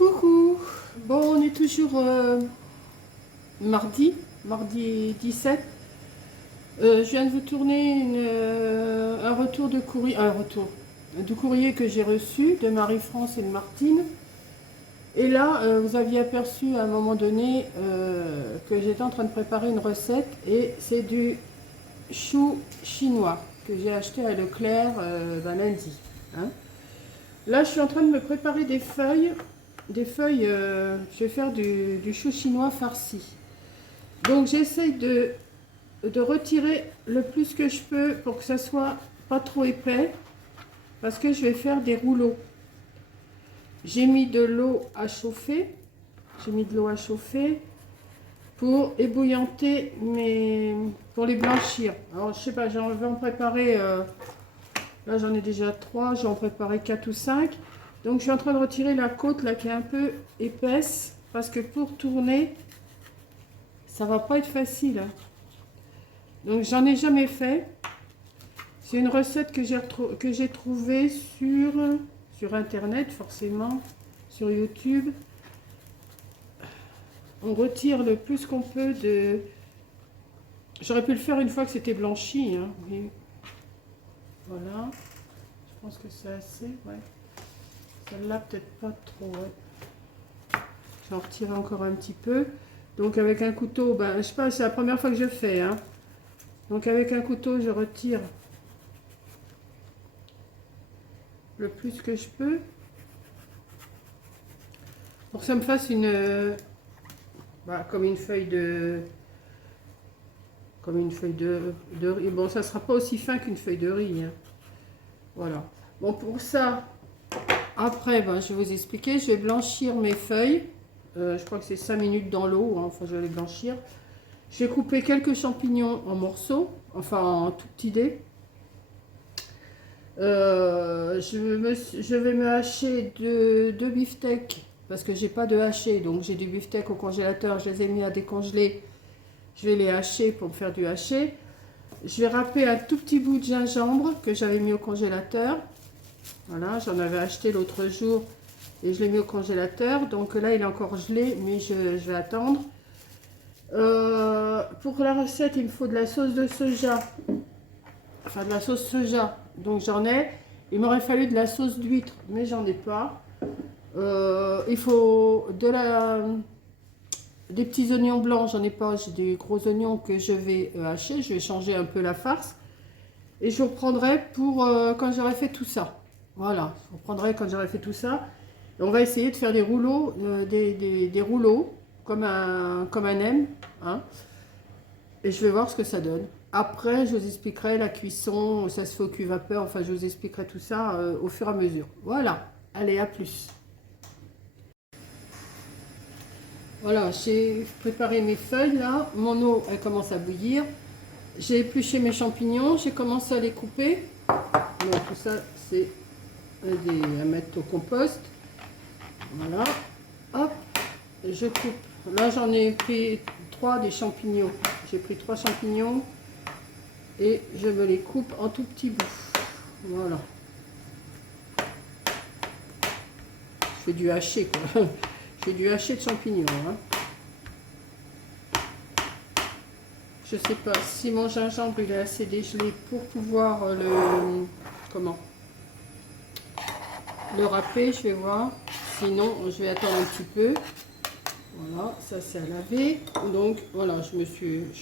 Coucou. Bon, on est toujours mardi 17. Je viens de vous tourner un retour de courrier, du courrier que j'ai reçu de Marie-France et de Martine. Et là, vous aviez aperçu à un moment donné que j'étais en train de préparer une recette et c'est du chou chinois que j'ai acheté à Leclerc lundi. Hein. Là, je suis en train de me préparer des feuilles. Je vais faire du chou chinois farci. Donc, j'essaye de retirer le plus que je peux pour que ça soit pas trop épais. Parce que je vais faire des rouleaux. J'ai mis de l'eau à chauffer. Pour ébouillanter pour les blanchir. Alors, je sais pas, j'en vais en préparer... là, j'en ai déjà 3, j'en préparer 4 ou 5. Donc, je suis en train de retirer la côte là qui est un peu épaisse. Parce que pour tourner, ça va pas être facile. Hein. Donc, j'en ai jamais fait. C'est une recette que j'ai trouvée sur Internet, forcément, sur YouTube. On retire le plus qu'on peut de... J'aurais pu le faire une fois que c'était blanchi. Hein, mais... Voilà. Je pense que c'est assez, ouais. Celle-là, peut-être pas trop, ouais. J'en retire encore un petit peu. Donc, avec un couteau, ben, je sais pas, c'est la première fois que je fais, hein. Donc, avec un couteau, je retire le plus que je peux. Pour que ça me fasse comme une feuille de... de riz. Bon, ça sera pas aussi fin qu'une feuille de riz, hein. Voilà. Bon, pour ça, après, ben, je vais vous expliquer. Je vais blanchir mes feuilles. Je crois que c'est 5 minutes dans l'eau. Hein, enfin, je vais les blanchir. Je vais couper quelques champignons en morceaux. Enfin, en tout petits dés. Je vais me hacher deux beefsteaks. Parce que j'ai pas de haché. Donc, j'ai du beefsteak au congélateur. Je les ai mis à décongeler. Je vais les hacher pour me faire du haché. Je vais râper un tout petit bout de gingembre que j'avais mis au congélateur. Voilà, j'en avais acheté l'autre jour et je l'ai mis au congélateur. Donc là, il est encore gelé, mais je vais attendre. Pour la recette, il me faut de la sauce de soja. Enfin, de la sauce soja. Donc j'en ai. Il m'aurait fallu de la sauce d'huître, mais j'en ai pas. Il faut des petits oignons blancs, j'en ai pas. J'ai des gros oignons que je vais hacher. Je vais changer un peu la farce. Et je vous reprendrai pour quand j'aurai fait tout ça. Voilà, je vous reprendrai quand j'aurai fait tout ça. Et on va essayer de faire des rouleaux, des rouleaux comme un M. Hein, et je vais voir ce que ça donne. Après, je vous expliquerai la cuisson, ça se fait au cuve-vapeur. Enfin, je vous expliquerai tout ça au fur et à mesure. Voilà, allez, à plus. Voilà, j'ai préparé mes feuilles là. Mon eau, elle commence à bouillir. J'ai épluché mes champignons, j'ai commencé à les couper. Donc tout ça, c'est à mettre au compost. Voilà. Hop, je coupe. Là, j'en ai pris 3 des champignons. J'ai pris 3 champignons et je me les coupe en tout petits bouts. Voilà. Je fais du haché, quoi. Je fais du haché de champignons. Hein. Je sais pas si mon gingembre il est assez dégelé pour pouvoir le râper, je vais voir. Sinon, je vais attendre un petit peu. Voilà, ça c'est à laver. Donc voilà, je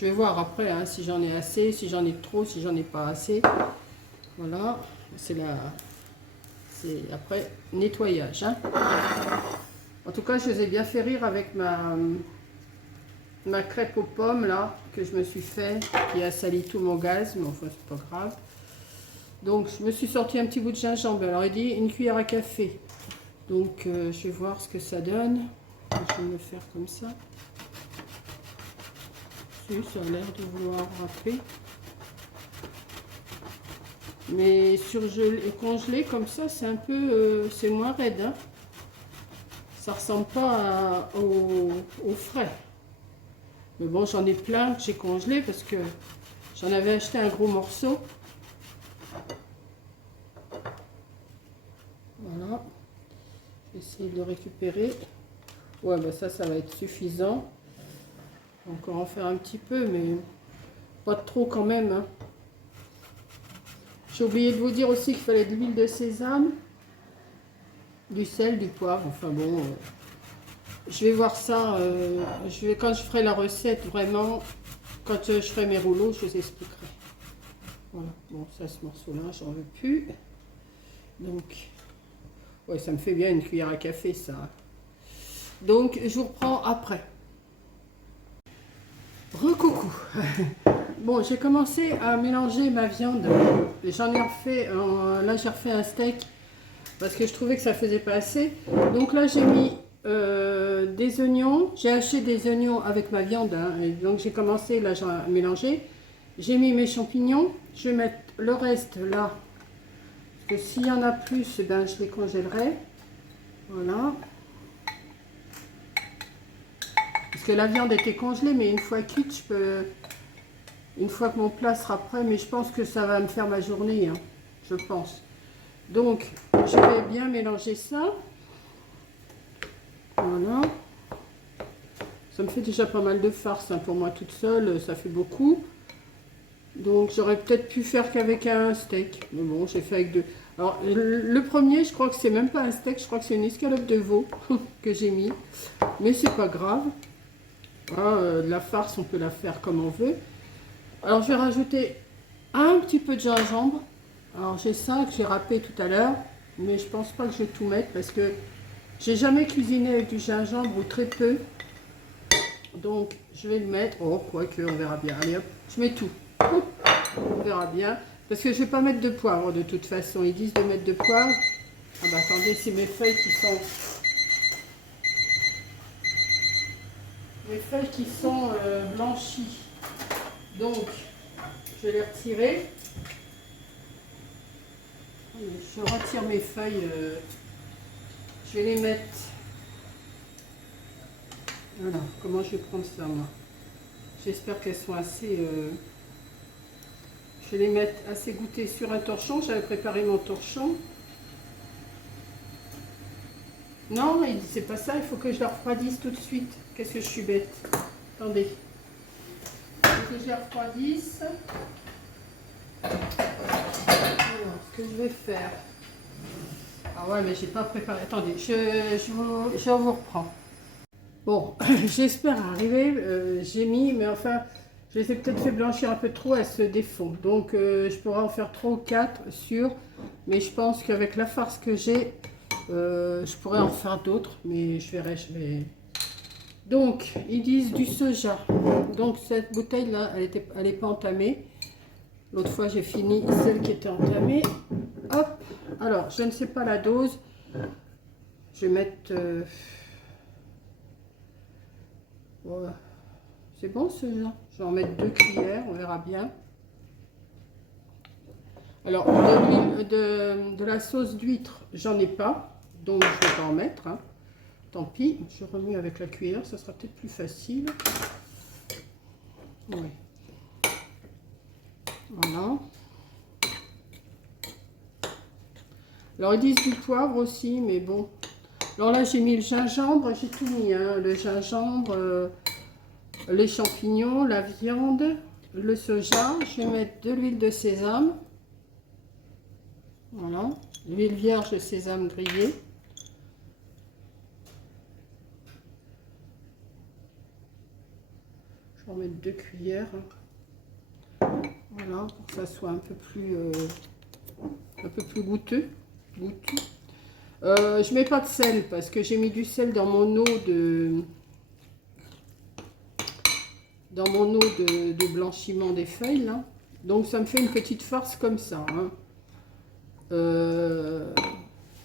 vais voir après hein, si j'en ai assez, si j'en ai trop, si j'en ai pas assez. Voilà, c'est après nettoyage. Hein. En tout cas, je les ai bien fait rire avec ma crêpe aux pommes là que je me suis fait, qui a sali tout mon gaz, mais enfin c'est pas grave. Donc je me suis sorti un petit bout de gingembre. Alors il dit une cuillère à café. Donc je vais voir ce que ça donne. Je vais le faire comme ça. Si, ça a l'air de vouloir râper. Mais surgelé et congelé comme ça, c'est un peu, c'est moins raide. Hein. Ça ressemble pas au frais. Mais bon, j'en ai plein que j'ai congelé parce que j'en avais acheté un gros morceau. Voilà. Je vais essayer de le récupérer. Ouais, bah ça va être suffisant. Encore en faire un petit peu, mais pas trop quand même. Hein. J'ai oublié de vous dire aussi qu'il fallait de l'huile de sésame, du sel, du poivre. Enfin bon, je vais voir ça. Quand je ferai la recette, vraiment, quand je ferai mes rouleaux, je vous expliquerai. Voilà. Bon, ça, ce morceau-là, j'en veux plus. Donc, ouais, ça me fait bien une cuillère à café, ça. Donc, je vous reprends après. Recoucou. Bon, j'ai commencé à mélanger ma viande. J'en ai refait, là j'ai refait un steak parce que je trouvais que ça faisait pas assez. Donc là j'ai mis des oignons. J'ai haché des oignons avec ma viande. Hein, et donc j'ai commencé là à mélanger. J'ai mis mes champignons. Je vais mettre le reste là. Parce que s'il y en a plus, ben, je les congèlerai. Voilà. Parce que la viande était congelée, mais une fois cuite, je peux... Une fois que mon plat sera prêt, mais je pense que ça va me faire ma journée, hein, je pense. Donc, je vais bien mélanger ça. Voilà. Ça me fait déjà pas mal de farce, hein, pour moi toute seule, ça fait beaucoup. Donc, j'aurais peut-être pu faire qu'avec un steak. Mais bon, j'ai fait avec deux. Alors, le premier, je crois que c'est même pas un steak, je crois que c'est une escalope de veau que j'ai mis. Mais c'est pas grave. Ah, la farce, on peut la faire comme on veut. Alors, je vais rajouter un petit peu de gingembre. Alors, j'ai ça que j'ai râpé tout à l'heure, mais je pense pas que je vais tout mettre parce que j'ai jamais cuisiné avec du gingembre ou très peu. Donc, je vais le mettre. Oh, quoique, on verra bien. Allez hop, je mets tout. On verra bien. Parce que je vais pas mettre de poivre de toute façon. Ils disent de mettre de poivre. Ah bah attendez, c'est mes feuilles qui sont... Mes feuilles qui sont blanchies. Donc, je vais les retirer. Je retire mes feuilles. Je vais les mettre. Voilà, comment je vais prendre ça, moi? J'espère qu'elles sont assez... Je vais les mettre assez goûtées sur un torchon. J'avais préparé mon torchon. Non, c'est pas ça. Il faut que je la refroidisse tout de suite. Qu'est-ce que je suis bête. Attendez. Il faut que je la refroidisse. Alors, ce que je vais faire... Ah ouais, mais j'ai pas préparé. Attendez, je vous reprends. Bon, j'espère arriver. J'ai mis, mais enfin, je les ai peut-être fait blanchir un peu trop, elles se défont. Donc, je pourrais en faire 3 ou 4 sûrs. Mais je pense qu'avec la farce que j'ai, je pourrais en faire d'autres. Mais je verrai, Donc, ils disent du soja. Donc, cette bouteille-là, elle est pas entamée. L'autre fois, j'ai fini celle qui était entamée. Hop. Alors, je ne sais pas la dose. Je vais mettre... Voilà. C'est bon ce genre. Je vais en mettre 2 cuillères, on verra bien. Alors, de la sauce d'huître, j'en ai pas. Donc, je vais pas en mettre. Hein. Tant pis, je remue avec la cuillère, ça sera peut-être plus facile. Oui. Voilà. Alors, ils disent du poivre aussi, mais bon. Alors là, j'ai mis le gingembre, j'ai tout mis. Hein. Le gingembre, les champignons, la viande, le soja. Je vais mettre de l'huile de sésame. Voilà. L'huile vierge de sésame grillée. Je vais en mettre 2 cuillères. Voilà, pour que ça soit un peu plus goûteux. Je mets pas de sel parce que j'ai mis du sel dans mon eau de blanchiment des feuilles là. Donc ça me fait une petite farce comme ça. Hein.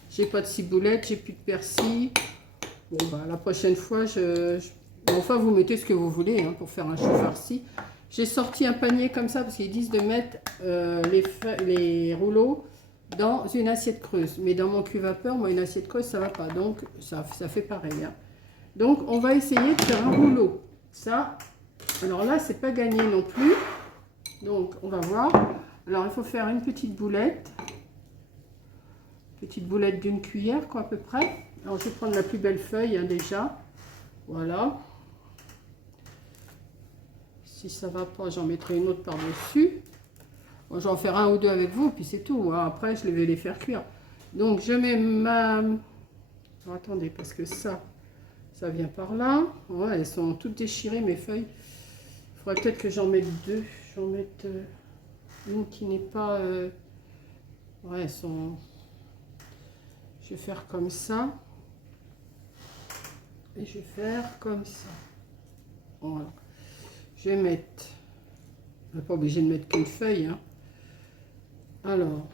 J'ai pas de ciboulette, j'ai plus de persil. Bon bah la prochaine fois enfin vous mettez ce que vous voulez hein, pour faire un chou farci. J'ai sorti un panier comme ça parce qu'ils disent de mettre les rouleaux dans une assiette creuse. Mais dans mon cuve-vapeur, moi, une assiette creuse, ça ne va pas. Donc, ça fait pareil. Hein. Donc, on va essayer de faire un rouleau. Ça, alors là, c'est pas gagné non plus. Donc, on va voir. Alors, il faut faire une petite boulette. petite boulette d'une cuillère, quoi, à peu près. Alors, je vais prendre la plus belle feuille, hein, déjà. Voilà. Si ça va pas, j'en mettrai une autre par-dessus. Bon, je vais en faire un ou deux avec vous, puis c'est tout. Hein. Après, je vais les faire cuire. Donc, je mets ma... Alors, attendez, parce que ça vient par là. Ouais, elles sont toutes déchirées, mes feuilles. Il faudrait peut-être que j'en mette deux. J'en mette une qui n'est pas... Ouais, elles sont... Je vais faire comme ça. Et je vais faire comme ça. Voilà. Je vais mettre... On n'est pas obligé de mettre qu'une feuille. Hein. Alors,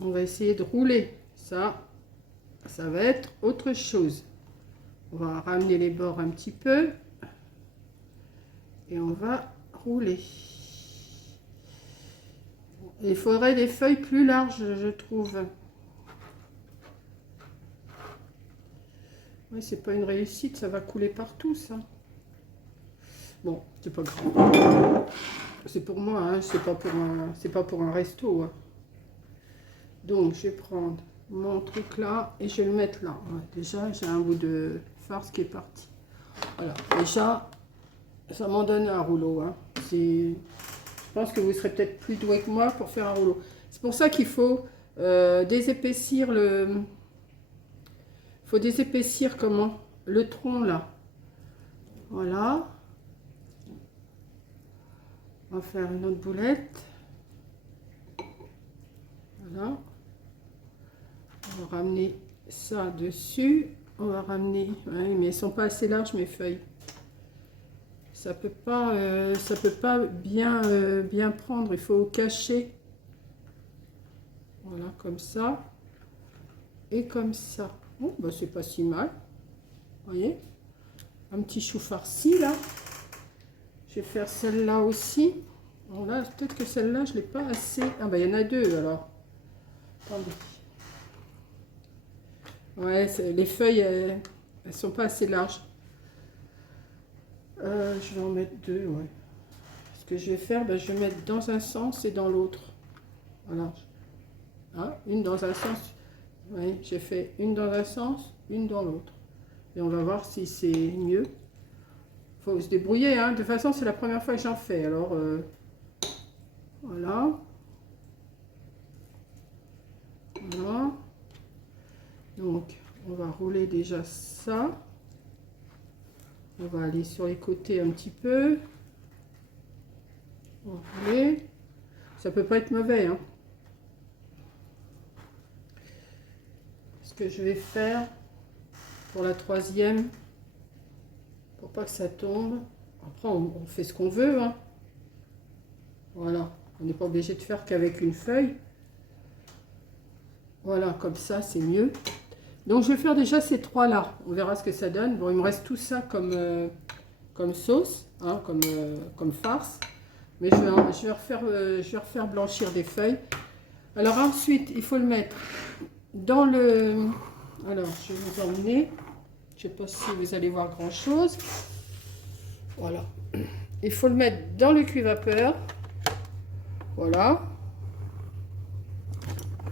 on va essayer de rouler. Ça va être autre chose. On va ramener les bords un petit peu. Et on va rouler. Il faudrait des feuilles plus larges, je trouve. Oui, c'est pas une réussite, ça va couler partout, ça. Bon, c'est pas grave. C'est pour moi, hein, c'est pas pour un resto. Hein. Donc, je vais prendre mon truc là et je vais le mettre là. Ouais, déjà, j'ai un bout de farce qui est parti. Voilà, déjà, ça m'en donne un rouleau. Hein. Je pense que vous serez peut-être plus doué que moi pour faire un rouleau. C'est pour ça qu'il faut désépaissir le... faut désépaissir comment? Le tronc là. Voilà. On va faire une autre boulette. Voilà. On va ramener ça dessus. On va ramener... Oui, mais elles sont pas assez larges mes feuilles. Ça peut pas bien, bien prendre. Il faut cacher. Voilà, comme ça. Et comme ça. Bon, bah, c'est pas si mal. Vous voyez? Un petit chou farci là. Je vais faire celle-là aussi. Bon, là, peut-être que celle-là, je l'ai pas assez. Ah, bah, il y en a deux alors. Attendez. Ouais, les feuilles, elles sont pas assez larges. Je vais en mettre deux, ouais. Ce que je vais faire, ben, je vais mettre dans un sens et dans l'autre. Voilà. Hein, une dans un sens. Oui, j'ai fait une dans un sens, une dans l'autre. Et on va voir si c'est mieux. Faut se débrouiller, hein. De toute façon, c'est la première fois que j'en fais. Alors, voilà. Voilà. Donc, on va rouler déjà ça. On va aller sur les côtés un petit peu. On va rouler. Ça peut pas être mauvais, hein. Ce que je vais faire pour la troisième, pour pas que ça tombe. Après, on fait ce qu'on veut, hein. Voilà. On n'est pas obligé de faire qu'avec une feuille. Voilà, comme ça, c'est mieux. Donc, je vais faire déjà ces trois-là. On verra ce que ça donne. Bon, il me reste tout ça comme sauce, hein, comme farce. Mais je vais refaire blanchir des feuilles. Alors, ensuite, il faut le mettre dans le... Alors, je vais vous emmener. Je ne sais pas si vous allez voir grand-chose. Voilà. Il faut le mettre dans le cuit-vapeur. Voilà.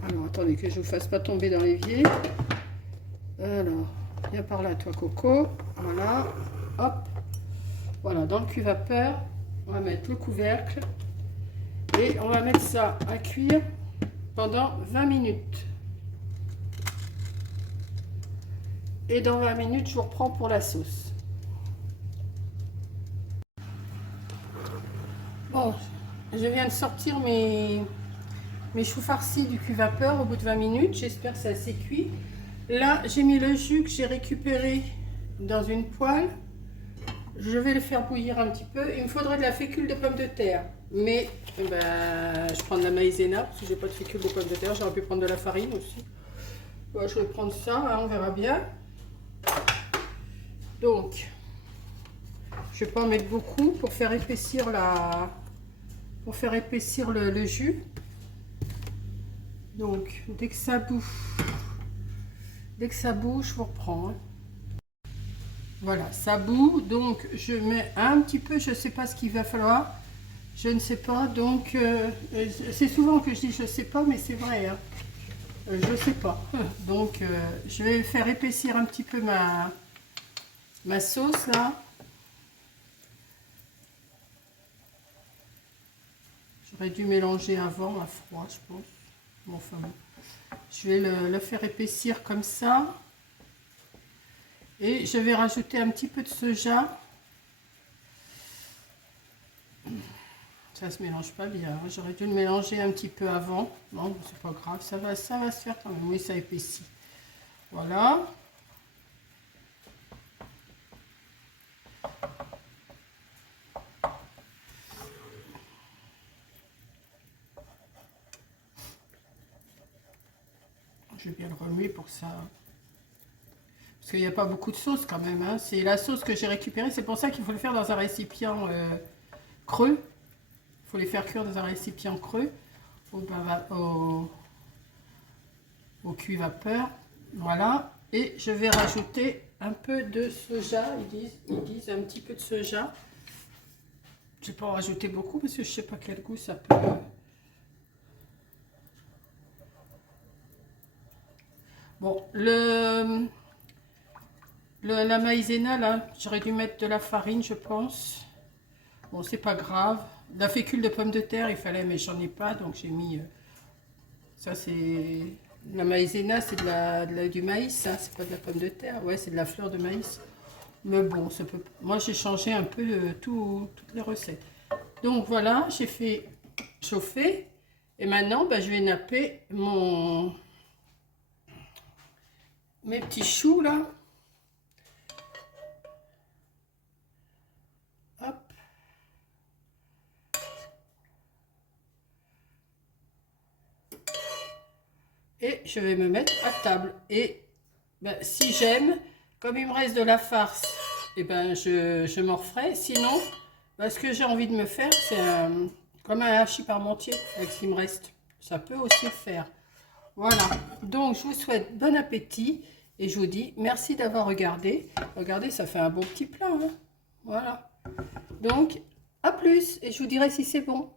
Alors, attendez que je ne vous fasse pas tomber dans l'évier. Alors, viens par là, toi, Coco. Voilà. Hop. Voilà, dans le cuit-vapeur, on va mettre le couvercle. Et on va mettre ça à cuire pendant 20 minutes. Et dans 20 minutes, je vous reprends pour la sauce. Bon, je viens de sortir mes choux farcis du cuit-vapeur au bout de 20 minutes. J'espère que c'est assez cuit. Là, j'ai mis le jus que j'ai récupéré dans une poêle. Je vais le faire bouillir un petit peu. Il me faudrait de la fécule de pommes de terre. Mais ben, je prends de la maïzena parce que j'ai pas de fécule de pommes de terre. J'aurais pu prendre de la farine aussi. Bon, je vais prendre ça, hein, on verra bien. Donc, je vais pas en mettre beaucoup pour faire épaissir le jus. Donc, dès que ça bouge, je vous reprends. Hein. Voilà, ça bout. Donc, je mets un petit peu, je ne sais pas ce qu'il va falloir. Je ne sais pas. Donc, c'est souvent que je dis je ne sais pas, mais c'est vrai. Hein. Je sais pas. Donc, je vais faire épaissir un petit peu ma sauce là. J'aurais dû mélanger avant à froid, je pense. Bon, enfin bon. Je vais le faire épaissir comme ça. Et je vais rajouter un petit peu de soja. Ça se mélange pas bien. J'aurais dû le mélanger un petit peu avant. Non, c'est pas grave. Ça va se faire quand même. Oui, ça épaissit. Voilà. Je vais bien le remuer pour ça. Parce qu'il n'y a pas beaucoup de sauce quand même. Hein. C'est la sauce que j'ai récupérée. C'est pour ça qu'il faut le faire dans un récipient creux. Il faut les faire cuire dans un récipient creux au cuit-vapeur. Voilà. Et je vais rajouter un peu de soja. Ils disent un petit peu de soja. Je ne vais pas en rajouter beaucoup parce que je ne sais pas quel goût ça peut. Bon, la maïzena, là, j'aurais dû mettre de la farine, je pense. Bon, c'est pas grave. La fécule de pomme de terre, il fallait, mais j'en ai pas, donc j'ai mis... ça, c'est... La maïzena, c'est du maïs, hein, c'est pas de la pomme de terre. Ouais, c'est de la fleur de maïs. Mais bon, ça peut... moi, j'ai changé un peu toutes les recettes. Donc, voilà, j'ai fait chauffer. Et maintenant, bah, je vais napper mes petits choux, là. Hop. Et je vais me mettre à table. Et ben, si j'aime, comme il me reste de la farce, et ben je m'en referai. Sinon, ben, ce que j'ai envie de me faire, c'est comme un hachis parmentier avec ce qui me reste. Ça peut aussi le faire. Voilà. Donc, je vous souhaite bon appétit. Et je vous dis merci d'avoir regardé. Regardez, ça fait un bon petit plat. Hein. Voilà. Donc, à plus. Et je vous dirai si c'est bon.